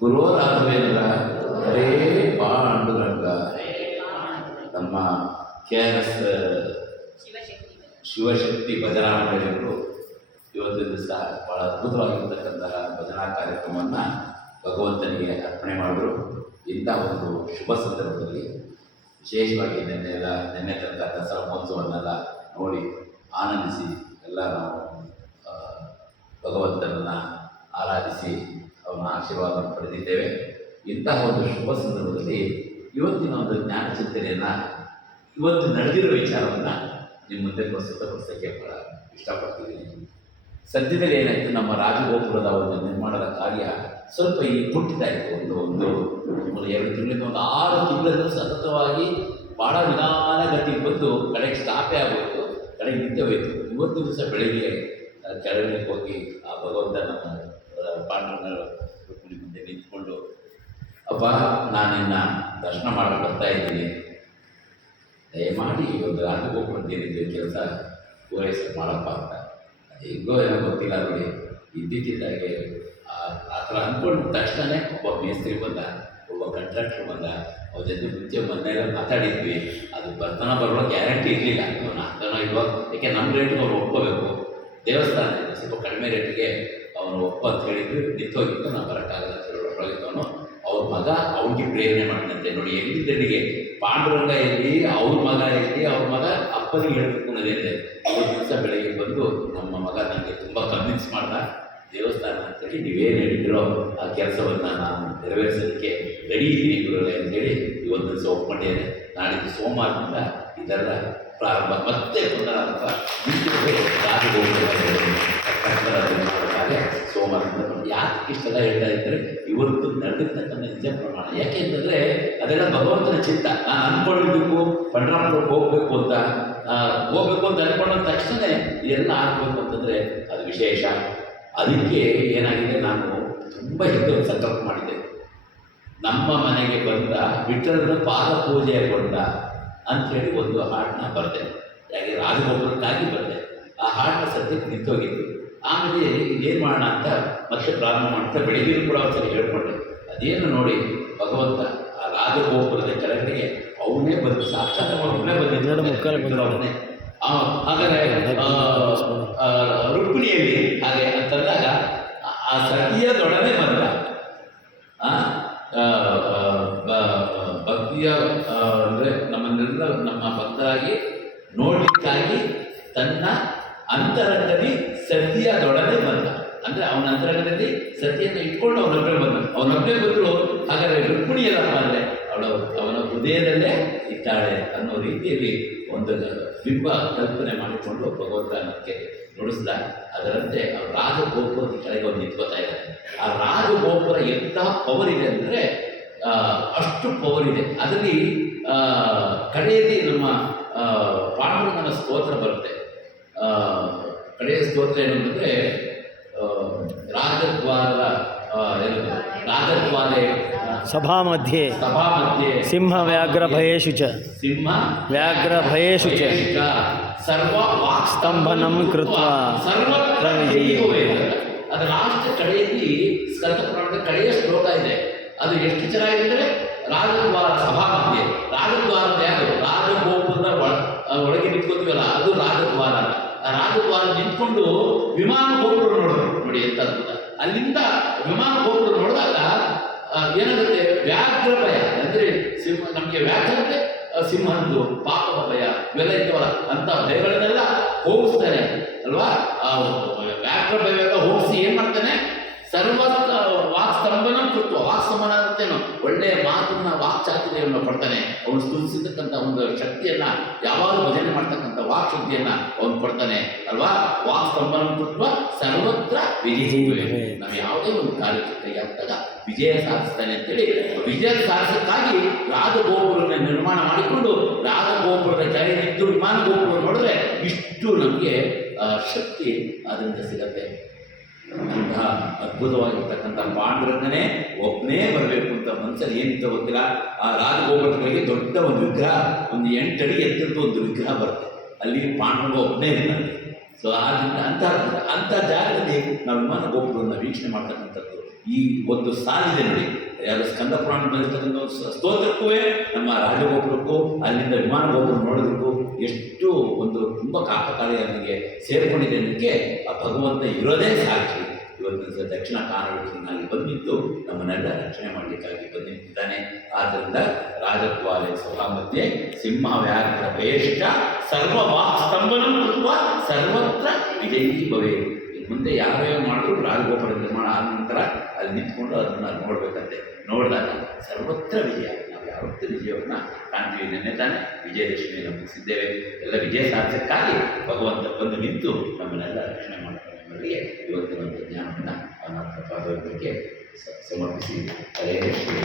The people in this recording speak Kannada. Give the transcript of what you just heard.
ಗುರು ರಾಘವೇಂದ್ರ ಹರೇ ಪಾಂಡುರಂಗ. ನಮ್ಮ KRS ಶಿವಶಕ್ತಿ ಭಜನಾ ಮಂಡಳಿಯವರು ಇವತ್ತು ದಿವಸ ಭಾಳ ಅದ್ಭುತವಾಗಿರ್ತಕ್ಕಂತಹ ಭಜನಾ ಕಾರ್ಯಕ್ರಮವನ್ನು ಭಗವಂತನಿಗೆ ಅರ್ಪಣೆ ಮಾಡಿದ್ರು. ಇಂಥ ಒಂದು ಶುಭ ಸಂದರ್ಭದಲ್ಲಿ ವಿಶೇಷವಾಗಿ ನಿನ್ನೆ ತನಕ ದಸರಾ ಮಹೋತ್ಸವನ್ನೆಲ್ಲ ನೋಡಿ ಆನಂದಿಸಿ ಎಲ್ಲ ನಾವು ಭಗವಂತನನ್ನು ಆರಾಧಿಸಿ ಅವನ ಆಶೀರ್ವಾದವನ್ನು ಪಡೆದಿದ್ದೇವೆ. ಇಂತಹ ಒಂದು ಶುಭ ಸಂದರ್ಭದಲ್ಲಿ ಇವತ್ತಿನ ಒಂದು ಜ್ಞಾನ ಚಿಂತನೆಯನ್ನು, ಇವತ್ತು ನಡೆದಿರೋ ವಿಚಾರವನ್ನು ನಿಮ್ಮ ಮುಂದೆ ಪ್ರಸ್ತುತಪಡಿಸೋಕ್ಕೆ ಭಾಳ ಇಷ್ಟಪಡ್ತಿದ್ದೀನಿ. ಸದ್ಯದಲ್ಲಿ ಏನಾಯಿತು, ನಮ್ಮ ರಾಜಗೋಪುರದ ಒಂದು ನಿರ್ಮಾಣದ ಕಾರ್ಯ ಸ್ವಲ್ಪ ಈ ಕುಂಠಿತಾಯಿತು. ಒಂದು 2 ತಿಂಗಳಿಂದ ಒಂದು 6 ತಿಂಗಳಿಂದ ಸತತವಾಗಿ ಭಾಳ ನಿಧಾನಗತಿಗೆ ಬಂದು ಕಡೆಗೆ ಸ್ಟಾಪೇ ಆಗೋಯಿತು, ಕಡೆಗೆ ನಿಂತೆ ಹೋಯಿತು. ಇವತ್ತು ದಿವಸ ಬೆಳಗ್ಗೆ ಕೆಳಗಡೆ ಹೋಗಿ ಆ ಭಗವಂತನ ಪಾಂಡುರಂಗನ ರುಕ್ಮಿಣಿ ಮುಂದೆ ನಿಂತ್ಕೊಂಡು, ಅಪ್ಪ ನಾನಿನ್ನ ದರ್ಶನ ಮಾಡಕ್ಕೆ ಬರ್ತಾ ಇದ್ದೀನಿ, ದಯಮಾಡಿ ಒಂದು ರಾಜಗೋಪುರದ್ದೇನಿದೆ ಕೆಲಸ ಪೂರೈಸಿ ಮಾಡಪ್ಪ ಅಂತ. ಹೇಗೋ ಏನೋ ಗೊತ್ತಿಲ್ಲ ನೋಡಿ, ಇದ್ದಿದ್ದಾಗೆ ಆ ಥರ ಅಂದ್ಕೊಂಡ ತಕ್ಷಣವೇ ಒಬ್ಬ ಮೇಸ್ತ್ರಿ ಬಂದ, ಒಬ್ಬ ಕಾಂಟ್ರಾಕ್ಟರ್ ಬಂದ. ಅವ್ರ ಜೊತೆ ಮುಂಚೆ ಮೊನ್ನೆಲ್ಲ ಮಾತಾಡಿದ್ವಿ. ಅದು ಬರ್ತಾನೋ ಬರೋ ಗ್ಯಾರಂಟಿ ಇರಲಿಲ್ಲ, ಅವನು ಆಗ್ತಾನೋ ಇಲ್ವೋ, ಯಾಕೆ ನಮ್ಮ ರೇಟಿಗೆ ಅವ್ರು ಒಪ್ಕೋಬೇಕು. ದೇವಸ್ಥಾನ ಸ್ವಲ್ಪ ಕಡಿಮೆ ರೇಟಿಗೆ ಅವನು ಒಪ್ಪ ಅಂತ ಹೇಳಿದ್ರು, ನಿಂತೋಗಿತ್ತು. ನಾವು ಬರೋಕ್ಕಾಗಲ್ಲ ಅಂತ ಹೇಳೋಳಗಿದ್ದವನು. ಅವ್ರ ಮಗ ಅವನಿಗೆ ಪ್ರೇರಣೆ ಮಾಡಿದಂತೆ. ನೋಡಿ, ಎಲ್ಲಿದ್ದನಿಗೆ ಪಾಂಡುರಂಗ ಎಲ್ಲಿ, ಅವ್ರ ಮಗ ಎಲ್ಲಿ, ಅವ್ರ ಮಗ ಅಪ್ಪನಿಗೆ ಹೇಳಬೇಕು ಅನ್ನೋದೇನಿದೆ. ಒಂದು ದಿವಸ ಬೆಳಗ್ಗೆ ಬಂದು ನಮ್ಮ ಮಗ ನನಗೆ ತುಂಬ ಕನ್ವಿನ್ಸ್ ಮಾಡ್ದ, ದೇವಸ್ಥಾನ ಅಂತೇಳಿ ನೀವೇನು ಹೇಳಿದ್ರೋ ಆ ಕೆಲಸವನ್ನು ನಾನು ನೆರವೇರಿಸೋದಕ್ಕೆ ರೆಡಿ ಇದ್ದೀನಿ ಗುರುಗಳೇ ಅಂತೇಳಿ ಇವತ್ತು ದಿವಸ ಒಪ್ಕೊಂಡಿದ್ದೇನೆ. ನಾಳಿದ್ದು ಸೋಮವಾರದಿಂದ ಇದೆಲ್ಲ ಪ್ರಾರಂಭ. ಮತ್ತೆ ಪುನರಾರಂಭ ಸೋಮವಾರದಿಂದ. ಯಾಕೆ ಇಷ್ಟೆಲ್ಲ ಹೇಳ್ತಾ ಇದ್ದಾರೆ, ಇವತ್ತು ನಡೆದಿರ್ತಕ್ಕಂಥ ನಿಜ ಪ್ರಮಾಣ. ಯಾಕೆ ಅಂತಂದರೆ ಅದೆಲ್ಲ ಭಗವಂತನ ಚಿತ್ತ. ನಾನು ಅಂದ್ಕೊಂಡಿದ್ದಕ್ಕೂ ಪಂಡ್ರಾಪುರಕ್ಕೆ ಹೋಗಬೇಕು ಅಂತ ಅಂದ್ಕೊಂಡ ತಕ್ಷಣ ಇದೆಲ್ಲ ಆಗಬೇಕು ಅಂತಂದರೆ ಅದು ವಿಶೇಷ. ಅದಕ್ಕೆ ಏನಾಗಿದೆ, ನಾನು ತುಂಬ ಹಿಂದೆ ಒಂದು ಸಂಕಲ್ಪ ಮಾಡಿದ್ದೆ. ನಮ್ಮ ಮನೆಗೆ ಬಂದ ವಿಠಲನ ಪಾದ ಪೂಜೆಗೊಂಡ ಅಂಥೇಳಿ ಒಂದು ಹಾಡನ್ನ ಬರೆದೆ. ಯಾಕೆ ರಾಜಗೋಪುರಕ್ಕಾಗಿ ಬರೆದೆ. ಆ ಹಾಡನ್ನ ಸದ್ಯಕ್ಕೆ ನಿಂತೋಗಿದ್ದು. ಆಮೇಲೆ ಇದೇನು ಮಾಡೋಣ ಅಂತ ಮತ್ತೆ ಪ್ರಾರಂಭ ಮಾಡ್ತಾ ಬೆಳಿಗ್ಗೆ ಕೂಡ ಒಂದ್ಸರಿ ಹೇಳ್ಕೊಂಡೆ. ಅದೇನು ನೋಡಿ, ಭಗವಂತ ಆ ರಾಜಗೋಪುರದ ಕೆಳಗಡೆಗೆ ಅವನೇ ಬಂದು ಸಾಕ್ಷಾತ್ ಅವನೇ ಬಂದಿದ್ದು. ಅವನೇ ಹಾಗಾದರೆ ರುಕ್ಮಿಣಿಯಲ್ಲಿ ಹಾಗೆ ಅಂತಂದಾಗ ಆ ಸತಿಯದೊಡನೆ ಬಂದ. ಭಕ್ತಿಯ ಅಂದರೆ ನಮ್ಮನ್ನೆಲ್ಲ ನಮ್ಮ ಭಕ್ತರಾಗಿ ನೋಡಲಿಕ್ಕಾಗಿ ತನ್ನ ಅಂತರಂಗದಲ್ಲಿ ಸತಿಯದೊಡನೆ ಬಂದ. ಅಂದರೆ ಅವನ ಅಂತರಂಗದಲ್ಲಿ ಸತಿಯನ್ನು ಇಟ್ಕೊಂಡು ಅವನೊಬ್ಬನೇ ಬಂದರು. ಹಾಗಾದರೆ ರುಕ್ಮಿಣಿಯಲ್ಲಪ್ಪ ಅಂದರೆ ಅವನ ಹೃದಯದಲ್ಲೇ ಇದ್ದಾಳೆ ಅನ್ನೋ ರೀತಿಯಲ್ಲಿ ಒಂದು ಬಿಂಬ ಕಲ್ಪನೆ ಮಾಡಿಕೊಂಡು ಭಗವಂತ ನಮಗೆ ನುಡಿಸ್ದ. ಅದರಂತೆ ಅವ್ರು ರಾಜಗೋಪುರದ ಕೆಳಗೆ ಒಂದು ನಿಂತ್ಕೋತಾ ಇದ್ದಾರೆ. ಆ ರಾಜಗೋಪುರ ಎಂಥ ಪವರ್ ಇದೆ ಅಂದರೆ ಅಷ್ಟು ಪವರ್ ಇದೆ. ಅದರಲ್ಲಿ ಕಡೆಯಲ್ಲಿ ನಮ್ಮ ಪಾಂಡುರಂಗನ ಸ್ತೋತ್ರ ಬರುತ್ತೆ. ಕಡೆಯ ಸ್ತೋತ್ರ ಏನಂತಂದರೆ ರಾಜದ್ವಾರ ಸಭಾ ಮಧ್ಯೆ ಸಿಂಹ ವ್ಯಾಘ್ರ ಭಯೇಶು ಚ ಸ್ತಂಭನಂ ಕೃತ್ವ ಸರ್ವತ್ರ ವಿಜಯೀ. ಅದು ಲಾಸ್ಟ್ ಕಡೆಯಲ್ಲಿ ಸ್ಕಂದ ಪುರಾಣದ ಕಡೆಯ ಶ್ಲೋಕ ಇದೆ. ಅದು ಎಷ್ಟು ಚೆನ್ನಾಗಿದೆ ಅಂದರೆ ರಾಜದ್ವಾರ ಸಭಾ ಮಧ್ಯೆ. ರಾಜದ್ವಾರದ ಯಾರು, ರಾಜಗೋಪುರದ ಒಳಗೆ ನಿಂತ್ಕೋತೀವಲ್ಲ ಅದು ರಾಜದ್ವಾರ. ಆ ರಾಜದ್ವಾರ ನಿಂತ್ಕೊಂಡು ವಿಮಾನ ಗೋಪುರ ನೋಡಿ ಎಂತ ಅದ್ಭುತ. ಅಲ್ಲಿಂದ ವಿಮಾನ ಗೋಪುರ ನೋಡಿದಾಗ ಏನಾಗುತ್ತೆ, ವ್ಯಾಘ್ರ ಭಯ ಅಂದರೆ ಸಿಂಹ, ನಮಗೆ ವ್ಯಾಘ್ರ ಅಂದರೆ ಸಿಂಹದ್ದು ಪಾಪದ ಭಯ ಇವೆಲ್ಲ ಇರ್ತವಲ್ಲ, ಅಂಥ ಭಯಗಳನ್ನೆಲ್ಲ ಹೋಗಿಸ್ತಾನೆ ಅಲ್ವಾ. ಆ ವ್ಯಾಘ್ರ ಭಯವೆಲ್ಲ ಹೋಗಿಸಿ ಏನು ಮಾಡ್ತಾನೆ, ಸರ್ವ ವಾಕ್ಸ್ತಂಭನ ಕೃತ್ವ. ವಾಕ್ಸ್ತಂಭನ ಅಂತೇನು, ಒಳ್ಳೆಯ ಮಾತನ್ನ ವಾಕ್ಚಾತುರ್ಯವನ್ನು ಕೊಡ್ತಾನೆ. ಅವನು ಸ್ತುತಿಸಿರ್ತಕ್ಕಂಥ ಒಂದು ಶಕ್ತಿಯನ್ನು, ಯಾವಾಗಲೂ ಭಜನೆ ಮಾಡ್ತಕ್ಕಂಥ ವಾಕ್ ಶಕ್ತಿಯನ್ನು ಅವನು ಕೊಡ್ತಾನೆ ಅಲ್ವಾ. ವಾಕ್ಸ್ತಂಭನ ಕೃತ್ವ ಸರ್ವತ್ರ ವಿಜಯ. ನಾವು ಯಾವುದೇ ಒಂದು ಕಾರ್ಯಕ್ಕೆ ಕೈ ಹಾಕಿದಾಗ ವಿಜಯ ಸಾಧಿಸ್ತಾನೆ ಅಂತೇಳಿ, ವಿಜಯ ಸಾಧಿಸಕ್ಕಾಗಿ ರಾಜಗೋಪುರನ ನಿರ್ಮಾಣ ಮಾಡಿಕೊಂಡು ರಾಜಗೋಪುರದ ಕೆಳಗೆ ನಿಂತು ವಿಮಾನ ಗೋಪುರ ನೋಡಿದ್ರೆ ಇಷ್ಟು ನಮಗೆ ಶಕ್ತಿ ಅದರಿಂದ ಸಿಗತ್ತೆ. ಅಂತಹ ಅದ್ಭುತವಾಗಿರ್ತಕ್ಕಂಥ ಪಾಂಡುರಂಗನೇ ಒಬ್ಬನೇ ಬರಬೇಕು ಅಂತ ಮನಸ್ಸಲ್ಲಿ ಏನಿತ್ತು ಗೊತ್ತಿಲ್ಲ. ಆ ರಾಜಗೋಪುರಗಳಿಗೆ ದೊಡ್ಡ ಒಂದು ವಿಗ್ರಹ, ಒಂದು 8 ಅಡಿ ಎತ್ತರದ ಒಂದು ವಿಗ್ರಹ ಬರುತ್ತೆ. ಅಲ್ಲಿ ಪಾಂಡುರಂಗ ಒಬ್ಬನೇ ಇರ್ತಾನೆ. ಸೊ ಆದ್ದರಿಂದ ಅಂಥ ಜಾಗದಲ್ಲಿ ನಾವು ವಿಮಾನ ಗೋಪುರವನ್ನು ವೀಕ್ಷಣೆ ಮಾಡ್ತಕ್ಕಂಥದ್ದು ಈ ಒಂದು ಸಾಲಿದೆ ನೋಡಿ, ಯಾರು ಸ್ಕಂದ ಪುರಾಣ ಬರೀತಕ್ಕಂಥ ಸ್ತೋತ್ರಕ್ಕೂ ನಮ್ಮ ರಾಜಗೋಪುರಕ್ಕೂ ಅಲ್ಲಿಂದ ವಿಮಾನ ಗೋಪುರ ನೋಡೋದಕ್ಕೂ ಎಷ್ಟು ಒಂದು ತುಂಬ ಕಾಕತಾಳೀಯ ನನಗೆ ಸೇರಿಕೊಂಡಿದೆ ಅನ್ನೋಕ್ಕೆ ಆ ಭಗವಂತ ಇರೋದೇ ಸಾಕ್ಷಿ. ಇವತ್ತು ದಕ್ಷಿಣ ಕಾನೂರಿನಲ್ಲಿ ಬಂದು ನಿಂತು ನಮ್ಮನ್ನೆಲ್ಲ ರಕ್ಷಣೆ ಮಾಡಲಿಕ್ಕಾಗಿ ಬಂದು ನಿಂತಿದ್ದಾನೆ. ಆದ್ದರಿಂದ ರಾಜದ್ವಾರೆ ಸಭಾ ಮಧ್ಯೆ ಸಿಂಹ ವ್ಯಾಘ್ರ ಭಯೇಶ ಸರ್ವ ಸ್ತಂಭನ ಕೃತ್ವ ಸರ್ವತ್ರ ವಿಜಯೀ ಭವೇ. ಇನ್ನು ಮುಂದೆ ಯಾವ್ಯಾವ ಮಾಡಿದ್ರು ರಾಜಗೋಪುರ ನಿರ್ಮಾಣ ಆದ ನಂತರ ಅಲ್ಲಿ ನಿಂತ್ಕೊಂಡು ಅದನ್ನು ನೋಡಬೇಕಂತೆ. ನೋಡಿದಾಗ ಸರ್ವತ್ರ ವಿಜಯ. ನಾವು ಯಾವತ್ತೂ ವಿಜಯವನ್ನು ಕಾಣ್ತೀವಿ. ನಿನ್ನೆ ತಾನೇ ವಿಜಯದಶಮಿಯನ್ನು ಮುಗಿಸಿದ್ದೇವೆ. ಎಲ್ಲ ವಿಜಯ ಸಾಧಿಸಕ್ಕಾಗಿ ಭಗವಂತ ಬಂದು ನಿಂತು ನಮ್ಮನ್ನೆಲ್ಲ ರಕ್ಷಣೆ ಮಾಡ್ತಾರೆ ಎಂಬುದರಿಗೆ ಇವತ್ತಿನ ಒಂದು ಜ್ಞಾನವನ್ನು ಅವನ ಪಾದಗಳಿಗೆ ಸಮರ್ಪಿಸಿ ಹರೇ ಶ್ರೀ